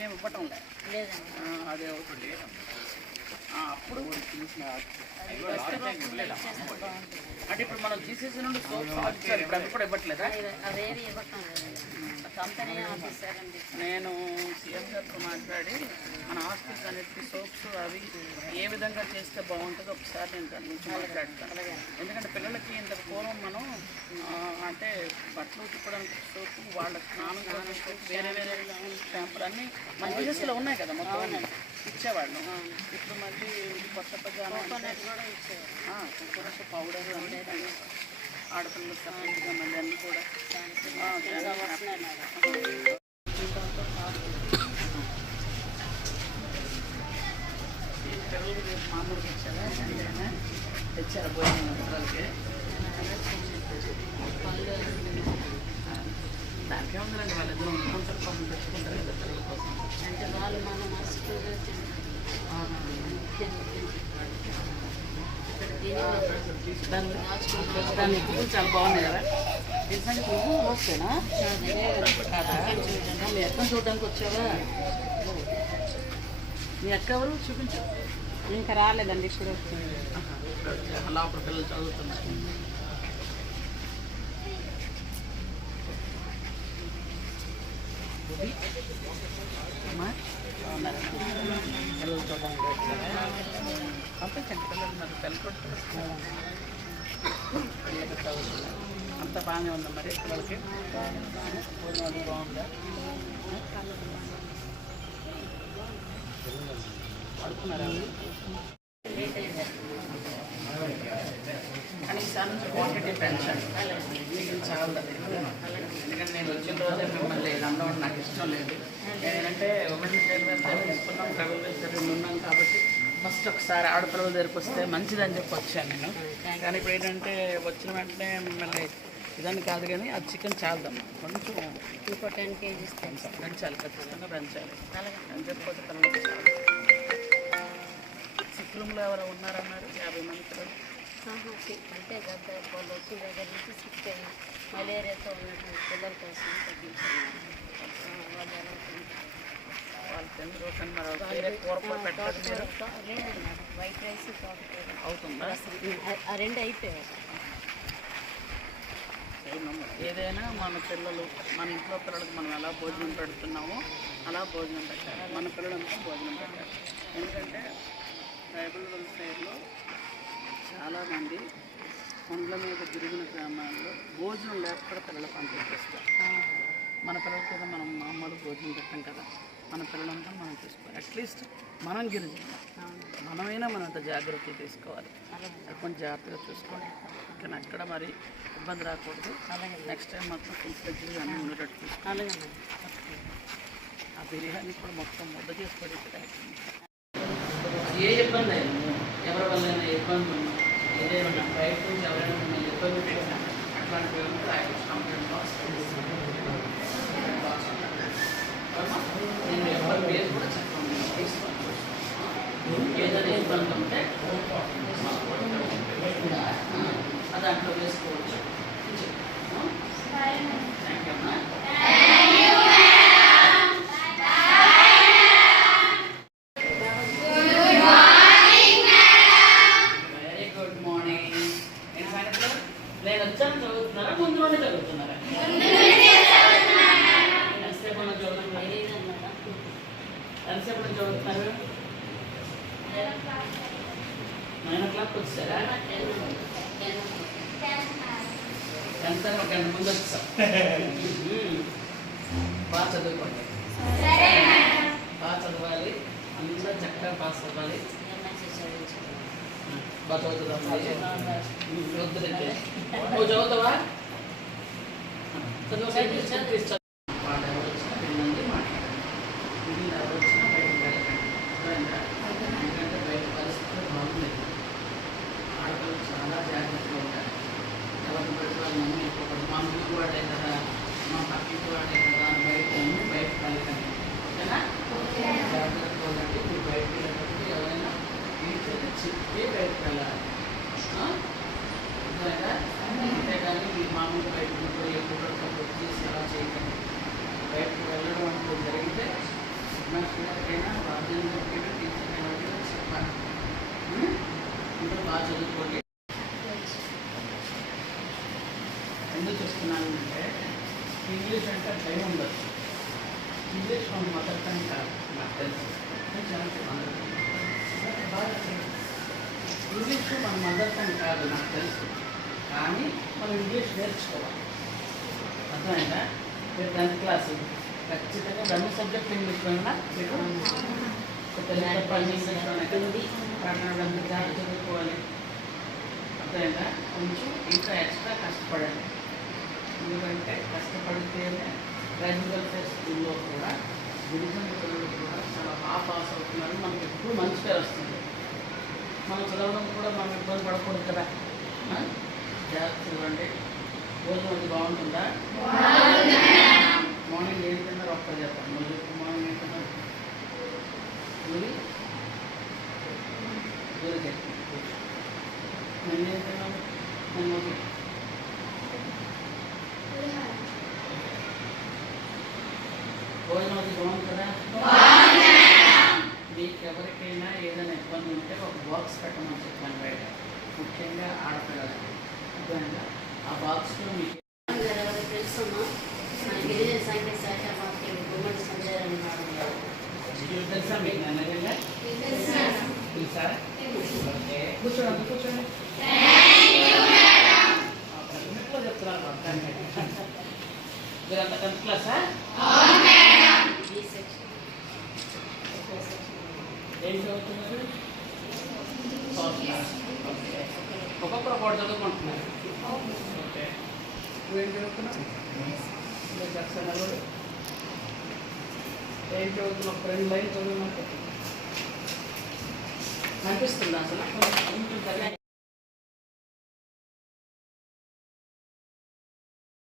ఏమి ఇవ్వటం లేదండి. అదే అవుతుంది. అప్పుడు అంటే ఇప్పుడు మనం జీసీసీ నుండి సోప్స్ వచ్చారు ఇప్పుడు అవి కూడా ఇవ్వట్లేదా? అవి- అవేవి ఇవ్వటం నేను సీఎం గారితో మాట్లాడి మన హాస్పిటల్స్ అన్నిటికీ సోప్స్ అవి ఏ విధంగా చేస్తే బాగుంటుందో ఒకసారి నేను దాని గురించి మాట్లాడతాను. ఎందుకంటే పిల్లలకి ఇంత పూర్వం మనం అంటే బట్టలు ఉతుక్కోవడానికి సోప్ వాళ్ళ స్నానం soap, వేరే వేరే షాంపులు అన్నీ మన బిజినెస్లో ఉన్నాయి కదా మొత్తం ఇచ్చేవాళ్ళం. ఇప్పుడు మళ్ళీ కొత్త కోకోనట్ పౌడర్ అన్నీ. ఆడపిల్లలు సపరేట్గా మళ్ళీ అన్నీ కూడా ఆ, చాలా తెచ్చారా భోజనం పిల్లలకి పళ్ళు దానికే ఉందండి వాళ్ళిద్దరు ఉంచుకుంటారు పనులు తెచ్చుకుంటారు కదా పిల్లల కోసం అంటే వాళ్ళు మన మనసుకు దాని చాలా బాగున్నాయి కదా ఎందుకంటే మీ అక్కను చూడడానికి వచ్చావా మీ అక్క ఎవరు చూపించు ఇంకా రాలేదండి ఇప్పుడు లోపల పిల్లలు చదువుతున్నారు పంపించండి పిల్లలు మరి పిల్లలు అంత బాగానే ఉందా మరి పిల్లలకి. భోజనం బాగుందా పడుకున్నారా? కానీ ఈసారి నుంచి క్వాంటిటీ పెన్షన్. మీకు చాలా. ఎందుకంటే నేను వచ్చిన రోజే మిమ్మల్ని నమ్మడం నాకు ఇష్టం లేదు. ఏంటంటే ఉమెన్ డెలివరీ తీసుకున్నాం ట్రవెల్ వెళ్తారు ఉన్నాం కాబట్టి ఫస్ట్ ఒకసారి ఆడపిల్లల దగ్గరికి వస్తే మంచిదని చెప్పి వచ్చాను నేను. కానీ ఇప్పుడు ఏంటంటే వచ్చిన వెంటనే మిమ్మల్ని ఇదని కాదు కానీ ఆ చికెన్ చాలదమ్మా. కొంచెం ఇంకో టెన్ కేజీస్ పెంచాలి ఖచ్చితంగా పెంచాలి. అని చాలు. సిక్ రూమ్లో ఎవరు ఉన్నారన్నారు? యాభై మంది అంటే గద్ద వాళ్ళు వచ్చిన దగ్గర నుంచి సిక్ అయ్యి మలేరియాతో ఉన్నటువంటి పిల్లల కోసం తగ్గించాను వాళ్ళు ఎలా వాళ్ళ వాళ్ళకి ఎందుకు వేరే కూర కూడా పెట్టలేదు మీరు వైట్ రైస్ తోటకూర అవుతుందా ఆ- రెండు అయిపోయాయి ఏదైనా మన పిల్లలు మన ఇంట్లో పిల్లలకు మనం ఎలా భోజనం పెడుతున్నామో అలా భోజనం పెట్టాలి. మన పిల్లలంతా భోజనం పెట్టాలి. ఎందుకంటే ట్రైబల్ వెల్ఫేర్లో చాలామంది కొండల మీద తిరిగిన గ్రామాల్లో భోజనం లేకపోతే పిల్లలు పంపించేస్తారు. మన పిల్లలకి ఏదో మనం మామూలు భోజనం పెట్టాం కదా మన పిల్లలంతా మనం తీసుకోవాలి అట్లీస్ట్ మనం గిరిజన మనమైనా మనం అంత జాగ్రత్త తీసుకోవాలి. కొంచెం జాగ్రత్తగా చూసుకోవాలి కానీ అక్కడ మరి ఇబ్బంది రాకూడదు. అలాగే నెక్స్ట్ టైం మాత్రం కొంచెం అన్నీ ఉండేటట్టు చూసుకోవాలి అలాగే ఆ బిర్యానీ కూడా మొత్తం ముద్ద చేసి పడేది ఏ ఇబ్బంది అయినా ఎవరి వల్ల ఇబ్బంది ఏదైనా బయట నుంచి ఎవరైనా ఇబ్బంది పెట్టినా ఆయన కంప్లైంట్ బాక్స్ నేను ఎవరి పేరు కూడా చెప్పండి తీసుకోండి ఏదైనా ఇబ్బంది ఉంటే అది దాంట్లో వేసుకోవచ్చు థ్యాంక్ యూ అమ్మా వెరీ గుడ్ మార్నింగ్ ఏం సంగతులు నేను వచ్చాను చదువుతున్నారా ముందు నుండి చదువుతున్నారా ఎంతసేపు ఉన్న చదువుతున్నారు తెలియదు మేడం ఎంతసేపు నుంచి చదువుతున్నారు నైన్ ఓ క్లాక్ వచ్చారా టెన్ టెన్ ఎంత ఒక గంట ముందు వచ్చాం బాగా చదువుకోండి. బాగా చదవాలి అందరూ చక్కగా పాస్ అవ్వాలి ఎంఎస్సీ చదివించాను బాగా చదువుతుందా చదువుతుంది చదువుతావా చదువు మమ్మీ ఇప్పుడు మా ముందుకు వాడే కదా మా పక్కింటి వాడే కదా బయట అన్ని బయట కలకండి ఓకేనా? జాగ్రత్త పోదండి మీరు బయటకు వెళ్ళేటప్పుడు ఎవరైనా ఇంట్లో చెప్పి బయటకు వెళ్ళాలి. అంతేగాని మీరు మామూలు బయటకు ఎప్పుడు బుక్ చేసి అలా చేయకండి. బయటకు వెళ్ళడం అంటూ జరిగితే సిగ్నల్స్కైనా బాధ్యత దొరికినా టీచర్కైనా చెప్పాలి. ఇంకా బాగా చదువుకోండి. ఎందుకు చెప్తున్నాను అంటే ఇంగ్లీష్ అంటే భయం ఉండదు ఇంగ్లీష్ మన మదర్ టంగ్ కాదు నాకు తెలుసు నేను చదువుతున్నాను బాగా చదువు. ఇంగ్లీష్ మన మదర్ టంగ్ కాదు నాకు తెలుసు కానీ మనం ఇంగ్లీష్ నేర్చుకోవాలి అర్థమైందా మీరు టెన్త్ క్లాస్ ఖచ్చితంగా రెండు సబ్జెక్ట్ ఇంగ్లీష్లో ఉన్నా మీరు ఒక తెలుగు తప్ప అన్ని ఇంగ్లీష్లోనే కదా. హిందీ ప్రకటన రెండు జాగ్రత్త చదువుకోవాలి అర్థమైందా కొంచెం ఇంకా ఎక్స్ట్రా కష్టపడండి ఎందుకంటే కష్టపడితేనే రైతు వెల్ఫేర్ స్కూల్లో కూడా గిరిజన పిల్లలు కూడా చాలా బాగా పాస్ అవుతున్నారు మనకి ఎప్పుడు మంచి పేరు వస్తుంది. మనం చదవడం కూడా మనం ఇబ్బంది పడకూడదు కదా? జాగ్రత్త చదవండి భోజనం అది బాగుంటుందా? మార్నింగ్ ఏం తిన్నారు ఒక్క చెప్పండి. మళ్ళీ మార్నింగ్ ఏం తిన్నారు మీకు తెలుసా మీకు నేను అడిగిందా? తెలుసా ఓకే కూర్చోండి కూర్చోండి మెట్లో చెప్తున్నారు అర్థాన్ని మీరంతా టెన్త్ క్లాసా ఈ సెక్షన్ ఒక్కో సెక్షన్ ఏం చదువుతున్నారు ఫస్ట్ క్లాస్ ఓకే ఒక్కొక్కరు ఒకటి చదువుకుంటున్నారు ఓకే నువ్వేం చదువుతున్నావు నువ్వు చెప్తాను ఏం చదువుతున్నావు రెండు లైన్ చదువున్నట్టు అనిపిస్తుంది అసలు?